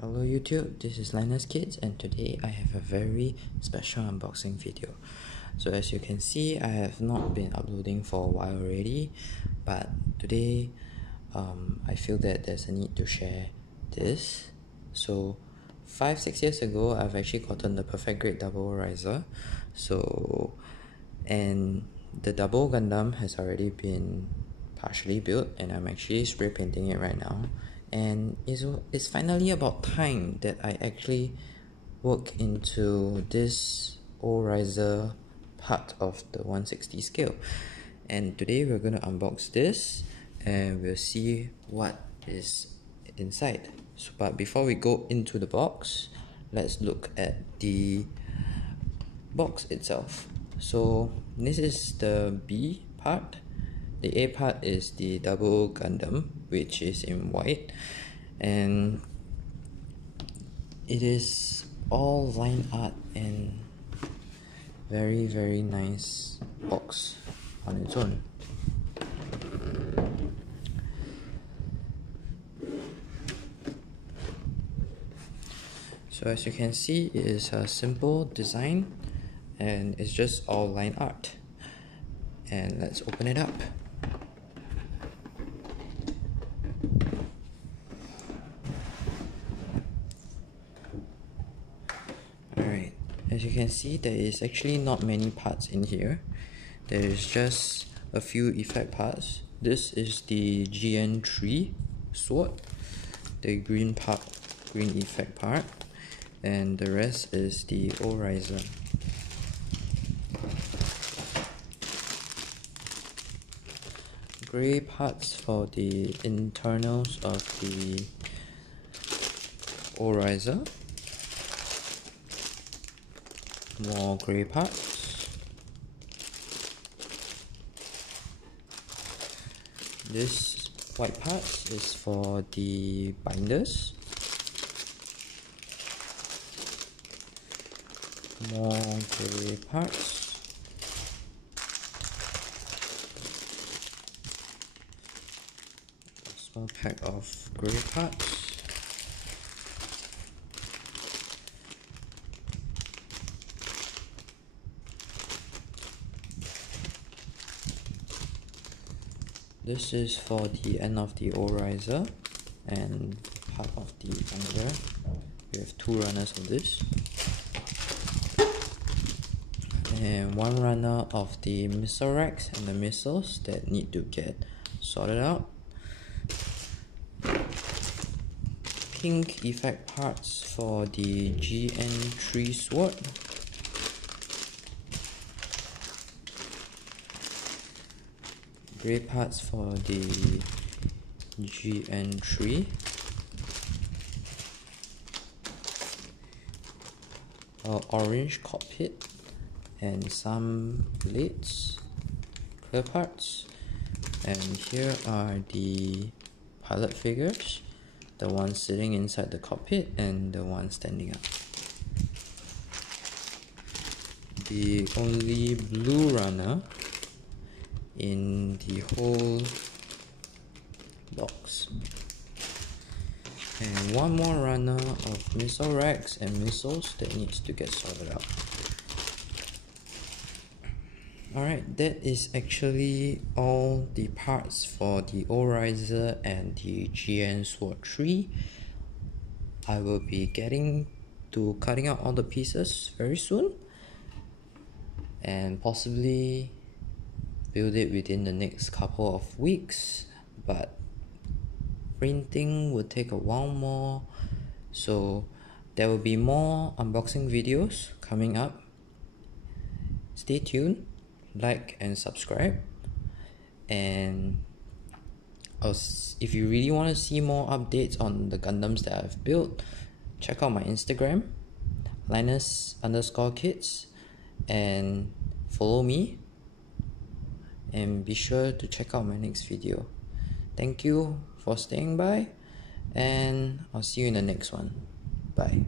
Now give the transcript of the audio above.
Hello YouTube, this is Linus Kids and today I have a very special unboxing video. So as you can see, I have not been uploading for a while already, but today I feel that there's a need to share this. So 5-6 years ago, I've actually gotten the perfect grade double riser. And the double Gundam has already been partially built and I'm actually spray painting it right now. And it's finally about time that I actually work into this old riser part of the 160 scale. And today we're going to unbox this and we'll see what is inside. But before we go into the box, let's look at the box itself. So this is the B part. The A part is the double Gundam, which is in white, and it is all line art and very nice box on its own. So as you can see, it is a simple design and it's just all line art. And let's open it up. Alright, as you can see, there is actually not many parts in here. There is just a few effect parts. This is the GN3 sword, the green effect part, and the rest is the old riser. Grey parts for the internals of the old riser. More grey parts. This white part is for the binders. More grey parts. Small pack of grey parts. This is for the end of the old riser and part of the binder. We have 2 runners of this. And 1 runner of the missile racks and the missiles that need to get sorted out. Pink effect parts for the GN3 sword. Grey parts for the GN3. Orange cockpit and some blades, clear parts. And here are the pilot figures, the one sitting inside the cockpit and the one standing up. The only blue runner in the whole box. And 1 more runner of missile racks and missiles that needs to get sorted out. Alright, that is actually all the parts for the old riser and the GN Sword 3. I will be getting to cutting out all the pieces very soon and possibly build it within the next couple of weeks, but printing will take a while more, so there will be more unboxing videos coming up. Stay tuned, like and subscribe, and if you really want to see more updates on the Gundams that I've built, check out my Instagram, Linus_Kids, and follow me. And be sure to check out my next video. Thank you for staying by, and I'll see you in the next one. Bye.